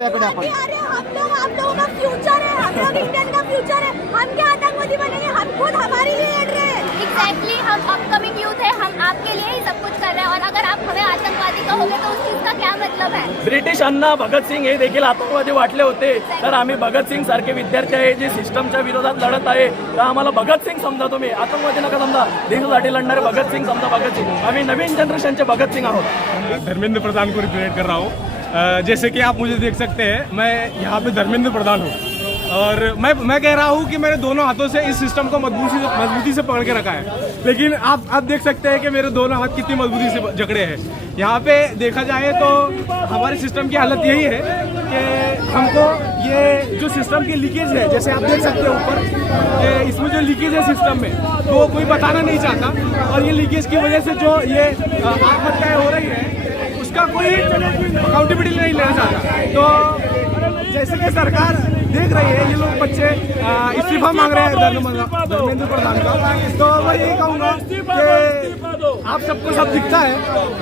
अरे हम लोगों का फ्यूचर है, हम लोग इंडियन का फ्यूचर है। हम क्या आतंकवादी बनेंगे? हम खुद हमारे लिए लड़ रहे हैं। एग्जैक्टली हम अपकमिंग यूथ है, हम आपके लिए ही सब कुछ कर रहे हैं। और अगर आप हमें आतंकवादी कहोगे तो उस चीज का क्या मतलब है? ब्रिटिशांना भगतसिंग हे देखील आतंकवादी वाटले होते, तर आम्ही भगतसिंग सारखे विद्यार्थी आहे जे सिस्टमच्या विरोधात लढत आहे, तर आम्हाला भगतसिंग समजा, तुम्ही आतंकवादी नका समजा, देशासाठी लढणारे भगतसिंग समजा, भगतसिंग। आम्ही नवीन जनरेशनचे भगतसिंग आहोत। धर्मेंद्र प्रधान को रिप्रेजेंट कर रहा हूँ। जैसे कि आप मुझे देख सकते हैं, मैं यहाँ पे धर्मेंद्र प्रधान हूँ और मैं कह रहा हूँ कि मैंने दोनों हाथों से इस सिस्टम को मजबूती से पकड़ के रखा है, लेकिन आप देख सकते हैं कि मेरे दोनों हाथ कितनी मजबूती से जकड़े हैं। यहाँ पे देखा जाए तो हमारे सिस्टम की हालत यही है कि हमको ये जो सिस्टम की लीकेज है, जैसे आप देख सकते हैं ऊपर, इसमें जो लीकेज है सिस्टम में, तो कोई बताना नहीं चाहता। और ये लीकेज की वजह से जो ये आत्महत्याएं हो रही है उसका कोई अकाउंटेबिलिटी नहीं लेना चाहता। तो जैसे कि सरकार देख रही है, ये लोग बच्चे इस्तीफा मांग रहे हैं धर्मेंद्र प्रधान का, तो मैं यही कहूँगा कि आप सबको सब दिखता है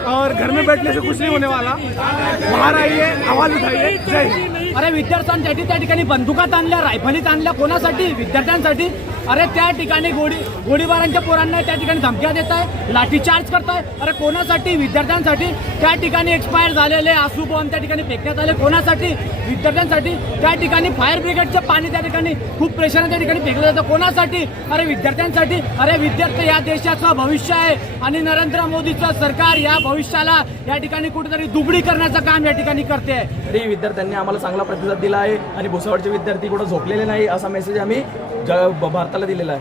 और घर में बैठने से कुछ नहीं होने वाला। बाहर आइए, आवाज उठाइए। जय हिंद। अरे विद्यार्थ्यांसाठी त्या ठिकाणी बंदुकात आणल्या, रायफलीत आणल्या, कोणासाठी? विद्यार्थ्यांसाठी। अरे त्या ठिकाणी गोळीबारांच्या पोरांना त्या ठिकाणी धमक्या देत आहे, लाठीचार्ज करताय। अरे कोणासाठी? विद्यार्थ्यांसाठी। त्या ठिकाणी एक्सपायर झालेले आसू बॉम्ब त्या ठिकाणी फेकण्यात आले, कोणासाठी? विद्यार्थ्यांसाठी। त्या ठिकाणी फायर ब्रिगेडचं पाणी त्या ठिकाणी खूप प्रेशर त्या ठिकाणी फेकलं जातं, कोणासाठी? अरे विद्यार्थ्यांसाठी। अरे विद्यार्थी या देशाचं भविष्य आहे आणि नरेंद्र मोदीचं सरकार या भविष्याला या ठिकाणी कुठेतरी दुबळी करण्याचं काम या ठिकाणी करते आहे। तरी विद्यार्थ्यांनी आम्हाला चांगला प्रतिसाद दिला आहे आणि भुसावळचे विद्यार्थी कुठं झोपलेले नाही असा मेसेज आम्ही भारताला दिलेला है।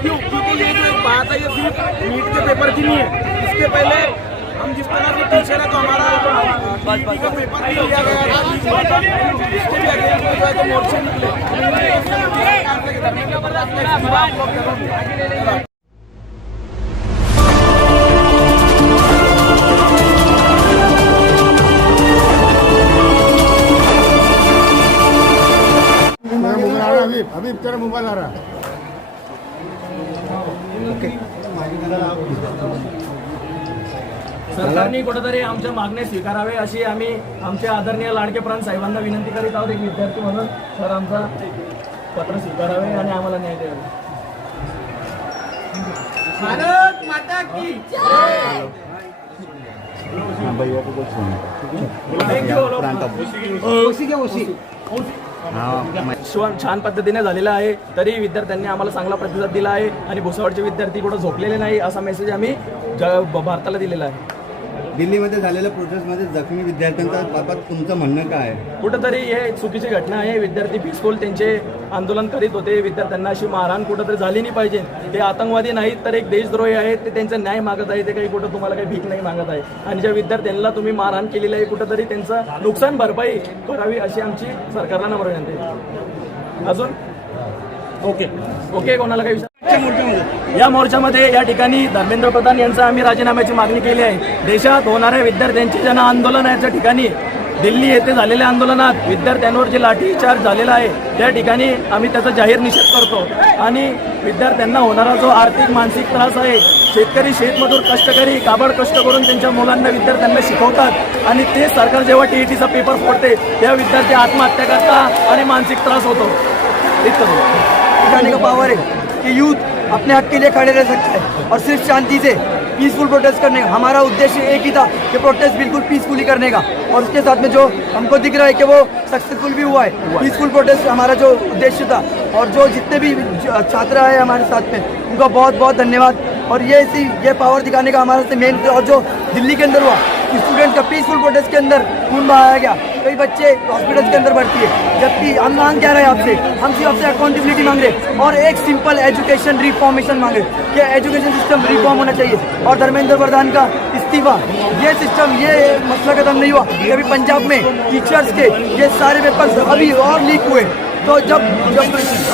क्योंकि ये जो बात है ये सिर्फ नीट के पेपर की नहीं है, इसके पहले हम जिस तरह से टीचर है तो हमारा नीट का पेपर भी लिया गया है, इसके भी अगेंस्ट जो है तो मोर्चे निकले। अभी तेरा मोबाइल आ रहा है। सरकारने कुठेतरी आमच्या मागण्या स्वीकारावे अशी आम्ही आमच्या आदरणीय लाडके प्राण साहेबांना विनंती करीत आहोत, एक विद्यार्थी म्हणून। तर आमचा पत्र स्वीकारावे आणि आम्हाला न्याय द्यावे। भारत माता की जय। छान पद्धतीने झालेला आहे, तरी विद्यार्थ्यांनी आम्हाला चांगला प्रतिसाद दिला आहे आणि भुसावळचे विद्यार्थी कुठं झोपलेले नाही असा मेसेज आम्ही भारताला दिलेला आहे। दिल्लीमध्ये झालेल्या प्रोटेस्टमध्ये जखमी विद्यार्थ्यांच्या बाबत तुमचं म्हणणं काय आहे? कुठंतरी हे चुकीची घटना आहे। विद्यार्थी पीसफुल त्यांचे आंदोलन करीत होते, विद्यार्थ्यांना अशी मारहाण कुठंतरी झाली नाही पाहिजे। ते आतंकवादी नाहीत तर एक देशद्रोही आहेत, ते त्यांचा न्याय मागत आहे, ते काही कुठं तुम्हाला काही भीक नाही मागत आहे। आणि ज्या विद्यार्थ्यांना तुम्ही मारहाण केलेली आहे कुठंतरी त्यांचं नुकसान भरपाई करावी अशी आमची सरकारला नम्र विनंती आहे। अजून ओके कोणाला काही या मोर्चामध्ये या ठिकाणी धर्मेंद्र प्रधान यांचा आम्ही राजीनाम्याची मागणी केली आहे। देशात होणाऱ्या विद्यार्थ्यांचे जन आंदोलनाच्या ठिकाणी दिल्ली येथे झालेल्या आंदोलनात विद्यार्थ्यांवर जे लाठीचार्ज झालेला आहे त्या ठिकाणी आम्ही त्याचा जाहीर निषेध करतो। आणि विद्यार्थ्यांना होणारा जो आर्थिक मानसिक त्रास आहे, शेतकरी शेतमजूर कष्टकरी काबड कष्ट करून त्यांच्या मुलांना विद्यार्थ्यांना शिकवतात आणि ते सरकार जेव्हा टीईटीचा पेपर फोडते तेव्हा विद्यार्थी आत्महत्या करतात आणि मानसिक त्रास होतो। दिखाने का पावर है कि यूथ अपने हक के लिए खड़े रह सकता है और सिर्फ शांति से पीसफुल प्रोटेस्ट करने का हमारा उद्देश्य एक ही था कि प्रोटेस्ट बिल्कुल पीसफुली करने का, और उसके साथ में जो हमको दिख रहा है कि वो सक्सेसफुल भी हुआ है। पीसफुल प्रोटेस्ट हमारा जो उद्देश्य था, और जो जितने भी छात्र आए हमारे साथ में उनका बहुत बहुत धन्यवाद। और ये पावर दिखाने का हमारा से मेन, और जो दिल्ली के अंदर हुआ स्टूडेंट का पीसफुल प्रोटेस्ट के अंदर खून बहाया गया, कई बच्चे हॉस्पिटल के अंदर भर्ती है, जबकि हम मांग क्या रहे हैं आपसे? हम सिर्फ आपसे अकाउंटेबिलिटी मांग रहे और एक सिंपल एजुकेशन रिफॉर्मेशन मांग रहे कि एजुकेशन सिस्टम रिफॉर्म होना चाहिए। और धर्मेंद्र प्रधान का इस्तीफा, ये सिस्टम, ये मसला खत्म नहीं हुआ। अभी पंजाब में टीचर्स के ये सारे पेपर्स अभी और लीक हुए, तो जब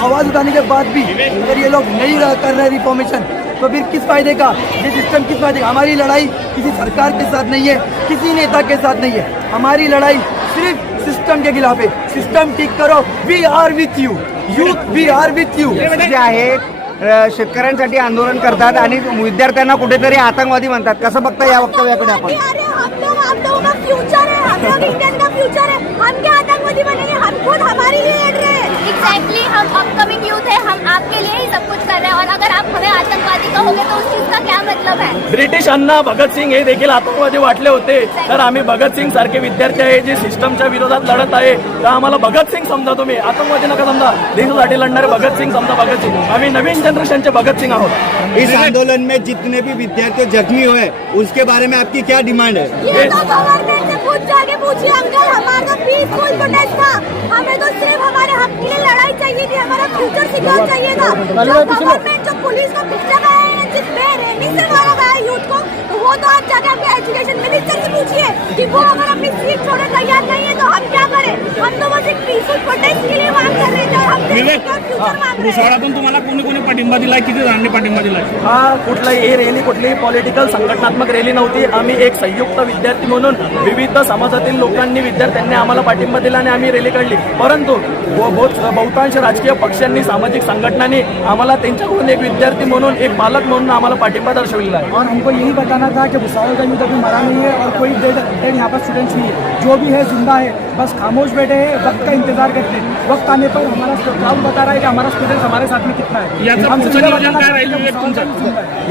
आवाज़ उठाने के बाद भी अगर ये लोग नहीं कर रहे रिफॉर्मेशन, तो फिर किस फायदे का ये सिस्टम, किस फायदे का? हमारी लड़ाई किसी सरकार के साथ नहीं है, किसी नेता के साथ नहीं है, हमारी लड़ाई सिर्फ सिस्टम के खिलाफ है। सिस्टम ठीक करो, we are with you youth, we are with you. जे आहेत शेतकऱ्यांसाठी आंदोलन करतात आणि विद्यार्थ्यांना कुठेतरी आतंकवादी म्हणतात, कसं बघता या वक्तव्याकडे आपण? अरे हम लोगों का फ्यूचर है, हम लोग इंडियन का फ्यूचर है, हम क्या आतंकवादी बनेंगे, हम खुद हमारे लिए लड़ रहे हैं। एग्जैक्टली हम अपकमिंग यूथ है, हम आपके लिए ही सब कुछ कर रहे हैं और अगर आप हमें आतंकवादी कहोगे तो उस चीज का क्या मतलब है? ब्रिटिशांना भगतसिंग हे देखील आतंकवादी वाटले होते, तर आम्ही भगतसिंग सारखे विद्यार्थी आहे जे सिस्टमच्या विरोधात लढत आहे, तर आम्हाला भगतसिंग समजा, तुम्ही आतंकवादी नका समजा, देशासाठी लढणारे भगतसिंग समजा, भगतसिंग आम्ही नवीन जनरेशनचे भगतसिंग आहोत। इस आंदोलन में जितने भी विद्यार्थी जख्मी हुए उसके बारे में आपकी क्या डिमांड है? ये तो गवर्नमेंट से पूछ जाके पूछिए अंकल, हमारा पीसफुल प्रोटेस्ट था, हमें तो सिर्फ हमारे हक के लिए लड़ाई चाहिए थी, हमारा फ्यूचर सिक्योर चाहिए था। जो गवर्नमेंट जो पुलिस को पीछे लगाया है, जिस बेरहमी से मारा गया है यूथ को, तो वो तो आप जाके अपने एजुकेशन मिनिस्टर से पूछिए कि वो अगर अपनी सीट छोड़ने तैयार नहीं है तो हम क्या करें। हम तो बस एक पीसफुल प्रोटेस्ट के लिए मांग कर रहे थे और हम फ्यूचर मांग रहे हैं। भुसावळातून तुम्हाला कोणी कोणी पाठिंबा दिलाय, किती जणांनी पाठिंबा दिलाय? हा कुठलाही रॅली, कुठलीही पॉलिटिकल संघटनात्मक रॅली नव्हती, आम्ही एक संयुक्त विद्यार्थी म्हणून विविध समाजातील लोकांनी, विद्यार्थ्यांनी आम्हाला पाठिंबा दिला आणि आम्ही रॅली काढली, परंतु बहुतांश राजकीय पक्षांनी, सामाजिक संघटनांनी आम्हाला त्यांच्याकडून एक विद्यार्थी म्हणून, एक पालक म्हणून आम्हाला पाठिंबा दर्शवलेला आहे। और हमको यही बताना था कि भुसावल का युद्ध अभी मरा नहीं है और कोई डेड यहाँ पर स्टूडेंट्स नहीं है, जो भी है जिंदा है, बस खामोश बैठे हैं, वक्त का इंतजार करते हैं। वक्त आने पर हमारा क्राउड बता रहा है कि हमारा स्टूडेंट हमारे साथ में कितना है। याचं पुढचं नियोजन काय राहील विवेक तुमचं?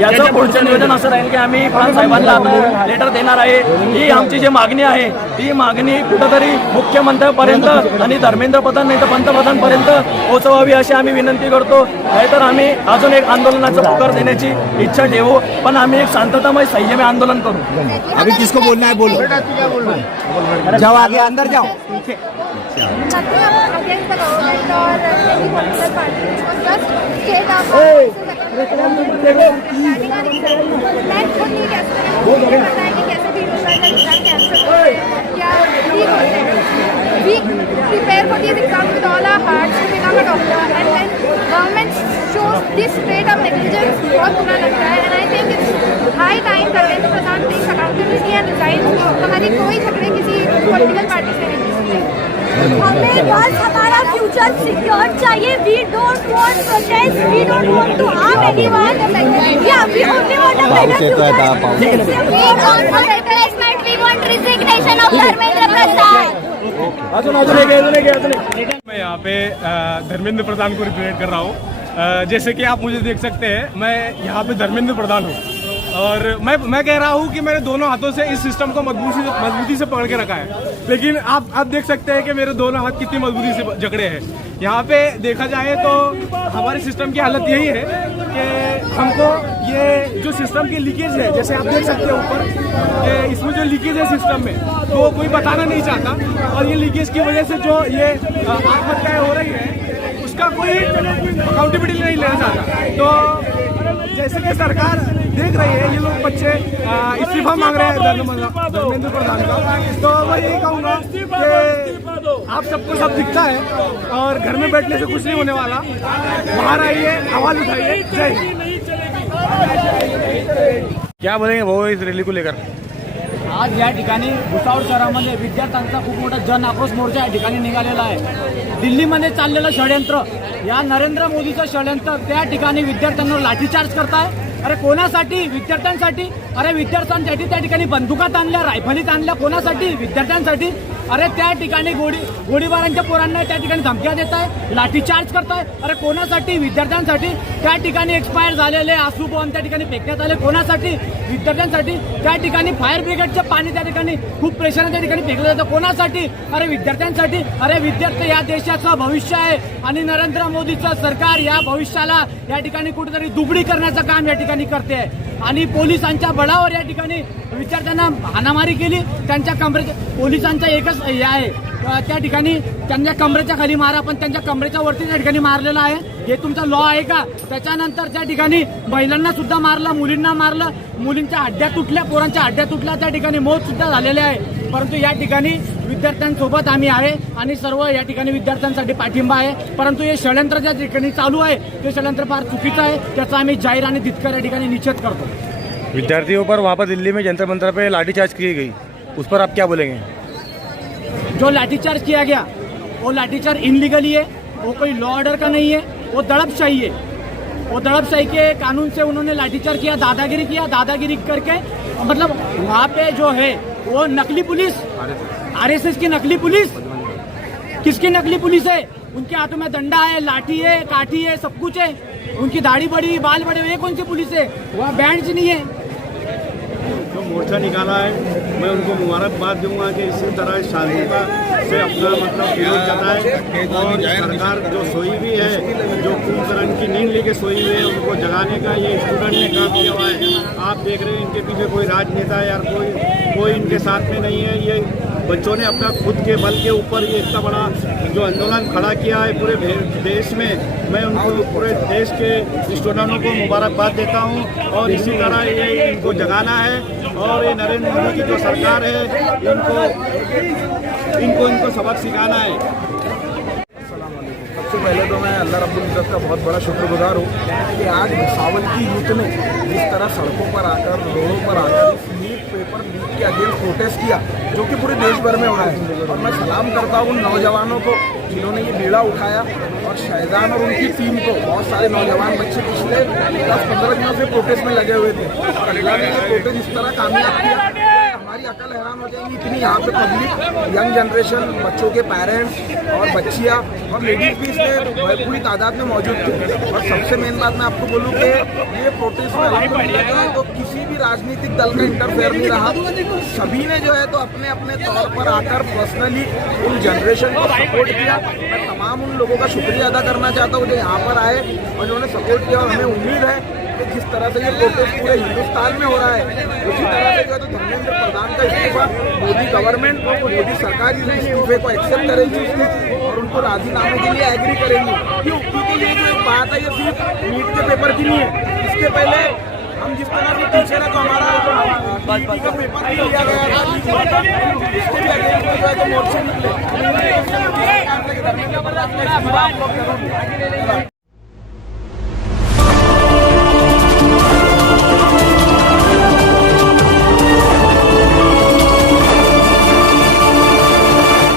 याचं पुढचं नियोजन असं राहील की आम्ही फडणवीस साहेबांना आता लेटर देणार आहे, ही आमची जी मागणी आहे ती मागणी कुठंतरी मुख्यमंत्र्यांपर्यंत आणि धर्मेंद्र प्रधान नाही तर पंतप्रधानपर्यंत पोहोचवावी अशी आम्ही विनंती करतो। नाहीतर आम्ही अजून एक आंदोलनाचा पुकार देण्याची इच्छा ठेवू, पण आम्ही एक शांततामय संयमी आंदोलन करू। अभी किसको बोलना है बोलो। जाओ आगे, अंदर जाओ। prepare for these exams with all our hearts to become a doctor, and when government shows this straight up negligence, बहुत बुरा लगता है। And I think it's high time Dharmendra Pradhan takes accountability and resigns। हमारी कोई झगड़े किसी पॉलिटिकल पार्टी से नहीं है, हमें बस हमारा फ्यूचर सिक्योर चाहिए। We don't want protest, we don't want to harm anyone, yeah, we only want a better future। We want a better life, we want resignation of Dharmendra Pradhan. मैं यहाँ पे धर्मेंद्र प्रधान को रिप्रेजेंट कर रहा हूँ। जैसे कि आप मुझे देख सकते हैं, मैं यहाँ पे धर्मेंद्र प्रधान हूँ और मैं कह रहा हूँ कि मेरे दोनों हाथों से इस सिस्टम को मजबूती से पकड़ के रखा है, लेकिन आप देख सकते हैं कि मेरे दोनों हाथ कितनी मजबूती से जकड़े हैं। यहाँ पे देखा जाए तो हमारे सिस्टम की हालत यही है कि हमको ये जो सिस्टम की लीकेज है, जैसे आप देख सकते हैं ऊपर कि इसमें जो लीकेज है सिस्टम में, तो कोई बताना नहीं चाहता, और ये लीकेज की वजह से जो ये आत्महत्याएं हो रही है उसका कोई अकाउंटेबिलिटी नहीं लेना चाहता। तो जैसे कि सरकार देख रही है, ये लोग बच्चे इस्तीफा मांग रहे हैं धर्मेंद्र प्रधान का, तो मैं यही कहूँगा कि आप सबको सब दिखता है और घर में बैठने से कुछ नहीं होने वाला, बाहर आइए, आवाज उठाइए। जय हिंद। क्या बोलेंगे वो इस रैली को लेकर? आज या ठिकाणी भुसावळ शहरामध्ये विद्यार्थ्यांचा खूप मोठा जन आक्रोश मोर्चा या ठिकाणी निघालेला आहे। दिल्लीमध्ये चाललेलं षडयंत्र, या नरेंद्र मोदीचं षडयंत्र, त्या ठिकाणी विद्यार्थ्यांवर लाठीचार्ज करताय। अरे कोणासाठी? विद्यार्थ्यांसाठी। अरे विद्यार्थ्यांसाठी त्या ठिकाणी बंदुकात आणल्या, रायफलीत आणल्या, कोणासाठी? विद्यार्थ्यांसाठी। अरे त्या ठिकाणी गोळीबारांच्या पोरांना त्या ठिकाणी धमक्या देत आहे, लाठीचार्ज करताय। अरे कोणासाठी? विद्यार्थ्यांसाठी। त्या ठिकाणी एक्सपायर झालेले आसू बॉम्ब त्या ठिकाणी फेकण्यात आले, कोणासाठी? विद्यार्थ्यांसाठी। त्या ठिकाणी फायर ब्रिगेडचं पाणी त्या ठिकाणी खूप प्रेशरने त्या ठिकाणी फेकलं जातं, कोणासाठी? अरे विद्यार्थ्यांसाठी। अरे विद्यार्थी या देशाचं भविष्य आहे आणि नरेंद्र मोदीचं सरकार या भविष्याला या ठिकाणी कुठेतरी दुबळी करण्याचं काम या ठिकाणी करते आहे आणि पोलिसांच्या बळावर या ठिकाणी विद्यार्थ्यांना हाणामारी केली। त्यांच्या कमरेच्या पोलिसांचा एकच हे आहे, त्या ठिकाणी त्यांच्या कमरेच्या खाली मारा, पण त्यांच्या कमरेच्या वरती त्या ठिकाणी मारलेलं आहे। हे तुमचा लॉ आहे का? त्याच्यानंतर त्या ठिकाणी महिलांना सुद्धा मारलं, मुलींना मारलं, मुलींच्या हड्ड्या तुटल्या, पोरांच्या हड्ड्या तुटल्या, त्या ठिकाणी मौत सुद्धा झालेले आहे। परंतु या ठिकाणी विद्यार्थ्यांसोबत आम्ही आहे आणि सर्व या ठिकाणी विद्यार्थ्यांसाठी पाठिंबा आहे। परंतु हे षडयंत्र ज्या ठिकाणी चालू आहे ते षडयंत्र फार चुकीचं आहे, त्याचा आम्ही जाहीर आणि धिक्कार या ठिकाणी निषेध करतो। विद्यार्थियों पर वहाँ पर दिल्ली में जंतर मंतर पे लाठीचार्ज की गई, उस पर आप क्या बोलेंगे? जो लाठीचार्ज किया गया वो लाठीचार्ज इनलीगली है, वो कोई लॉ ऑर्डर का नहीं है, वो दड़पशाही है। वो दड़पशाही के कानून से उन्होंने लाठीचार्ज किया, दादागिरी करके मतलब वहाँ पे जो है वो नकली पुलिस आरएसएस की नकली पुलिस? किसकी नकली पुलिस है? उनके हाथों में डंडा है, लाठी है, काठी है, सब कुछ है। उनकी दाढ़ी बड़ी, बाल बड़े, ये कौन सी पुलिस है? वहाँ बैंड नहीं है। जो मोर्चा निकाला है मैं उनको मुबारकबाद दूंगा कि इसी तरह शांतिता से अपना मतलब विरोध जताए और सरकार जो सोई हुई है, जो कुंभकर्ण की नींद लेके सोई हुई है, उनको जगाने का ये स्टूडेंट ने काम किया हुआ है। आप देख रहे हैं इनके पीछे कोई राजनेता या कोई इनके साथ में नहीं है। ये बच्चों ने अपना खुद के बल के ऊपर ये इतना बड़ा जो आंदोलन खड़ा किया है पूरे देश में। मैं उनको पूरे देश के स्टूडेंटों को मुबारकबाद देता हूं और इसी तरह ये इनको जगाना है और ये नरेंद्र मोदी की जो सरकार है इनको सबक सिखाना है। सबसे पहले तो मैं अल्लाह रब्बुल इज़्ज़त का बहुत बड़ा शुक्रगुजार हूँ कि आज भुसावल की यूथ ने जिस तरह सड़कों पर आकर, रोडों पर आकर इस लीक पेपर लीक के अगेंस्ट प्रोटेस्ट किया, जो कि पूरे देश भर में हो रहा है। और मैं सलाम करता हूँ उन नौजवानों को जिन्होंने ये बीड़ा उठाया और शहजान और उनकी टीम को। बहुत सारे नौजवान बच्चे पिछले 10-15 दिनों से प्रोटेस्ट में लगे हुए थे और अल्लाह ने ये प्रोटेस्ट इस तरह कामयाब किया, हमारी अकल हैरान हो जाएगी। इतनी यहाँ पे पब्लिक, यंग जनरेशन, बच्चों के पेरेंट्स और बच्चियाँ और लेडीज भी इसमें पूरी तादाद में मौजूद थे। और सबसे मेन बात मैं आपको बोलूँ कि ये प्रोटेस्ट में अल्हम्दुलिल्लाह तो किसी भी राजनीतिक दल का इंटरफेयर नहीं रहा। सभी ने जो है तो अपने अपने तौर पर आकर पर्सनली उन जनरेशन को सपोर्ट किया। मैं तमाम उन लोगों का शुक्रिया अदा करना चाहता हूँ जो यहाँ पर आए और जिन्होंने सपोर्ट किया। और हमें उम्मीद है कि जिस तरह से ये प्रोटेस्ट पूरे हिंदुस्तान में हो रहा है, उसी तरह से जो है तो धर्मेंद्र प्रधान का इस्तीफा मोदी गवर्नमेंट को, मोदी सरकार इस इस्तीफे को एक्सेप्ट करेगी और उनको राजीनामे के लिए एग्री करेंगी। क्यों? क्योंकि ये जो एक बात है ये सिर्फ नीट के पेपर की नहीं है। इसके पहले हम जिस तरह से टीचर है तो हमारा नीट का पेपर भी लिया गया था, इसके भी अगेंस्ट जो है तो मोर्चे निकले।